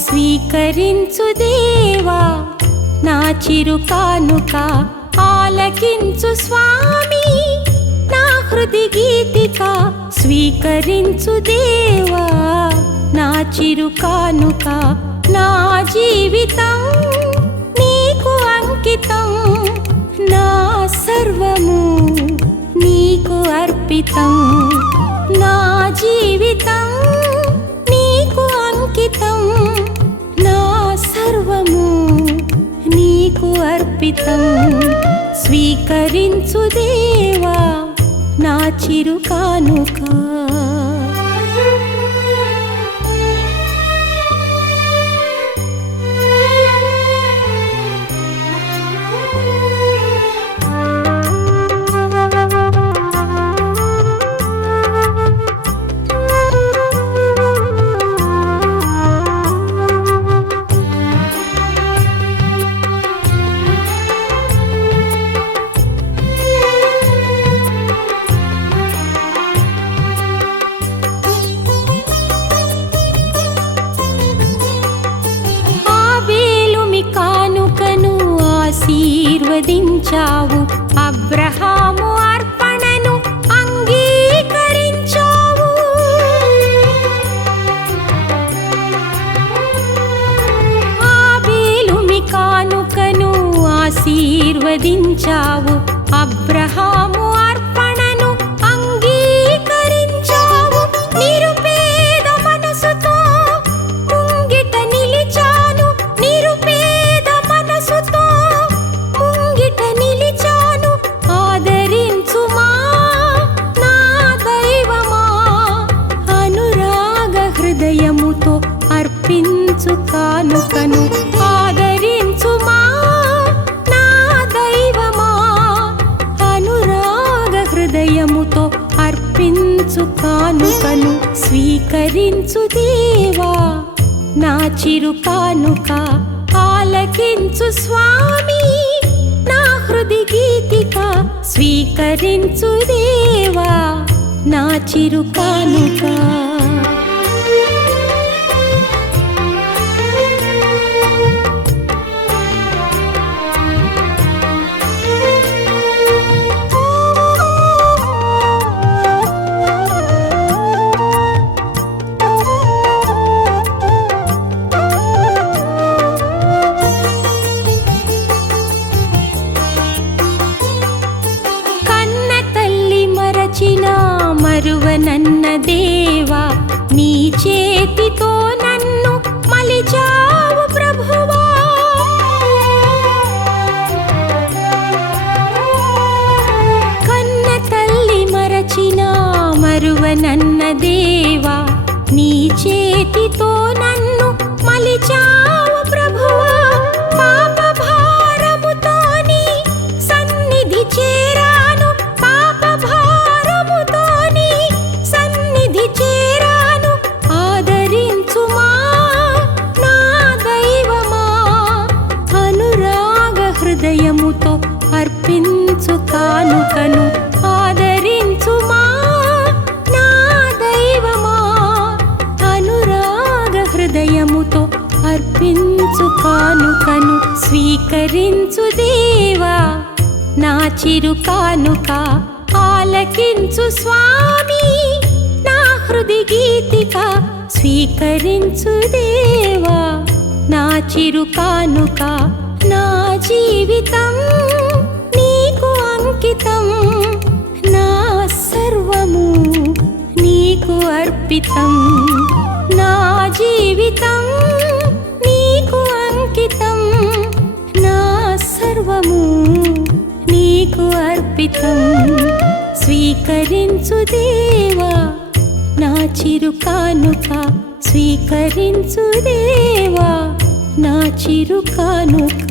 స్వీకరించు దేవా నా చిరు కానుక ఆలకించు స్వామి నా హృది గీతిక స్వీకరించు దేవా నా చిరు కానుక నా జీవితం నీకు అంకితం నా సర్వము నీకు అర్పితం నా జీవితం నీకు అంకితం నా సర్వము నీకు అర్పితం స్వీకరించు దేవా నా చిరు కానుక ఆశీర్వదించావు అబ్రహాము అర్పణను అంగీకరించావు ఆబేలుని కానుకను ఆశీర్వదించావు అబ్రహాము అర్పణను అంగీకరించావు నిరుపేద మనసుతో ముంగిట నిలిచాను నిరుపేద మనసుతో అర్పించు కానుకను ఆదరించుమా నా దైవమా అనురాగ హృదయముతో అర్పించు కానుకను స్వీకరించు దేవా నా చిరు కానుక ఆలకించు స్వామి నా హృది గీతిక స్వీకరించు దేవా నా చిరు కానుక మరువనన్న దేవా నీ చేతితో నన్ను మలిచావు ప్రభువా కన్న తల్లి మరచిన మరువనన్న దేవా నీ చేతితో నన్ను మలిచావు ప్రభువా పాప భారముతో నీ సన్నిధి చేరాను పాప చేరాను ఆదరించుమా నా దైవమా అనురాగ హృదయముతో అర్పించు కానుకను ఆదరించుమా నా దైవమా అనురాగ హృదయముతో అర్పించు కానుకను స్వీకరించు దేవా నా చిరు కానుక ఆలకించు స్వామి హృది గీతిక స్వీకరించు దేవా నా చిరు కానుక నా జీవితం నీకు అంకితం నా సర్వము నీకు అర్పితం నా జీవితం నీకు అంకితం నా సర్వము నీకు అర్పితం స్వీకరించు దేవా నా చిరు కానుక స్వీకరించు దేవా నా చిరు కానుక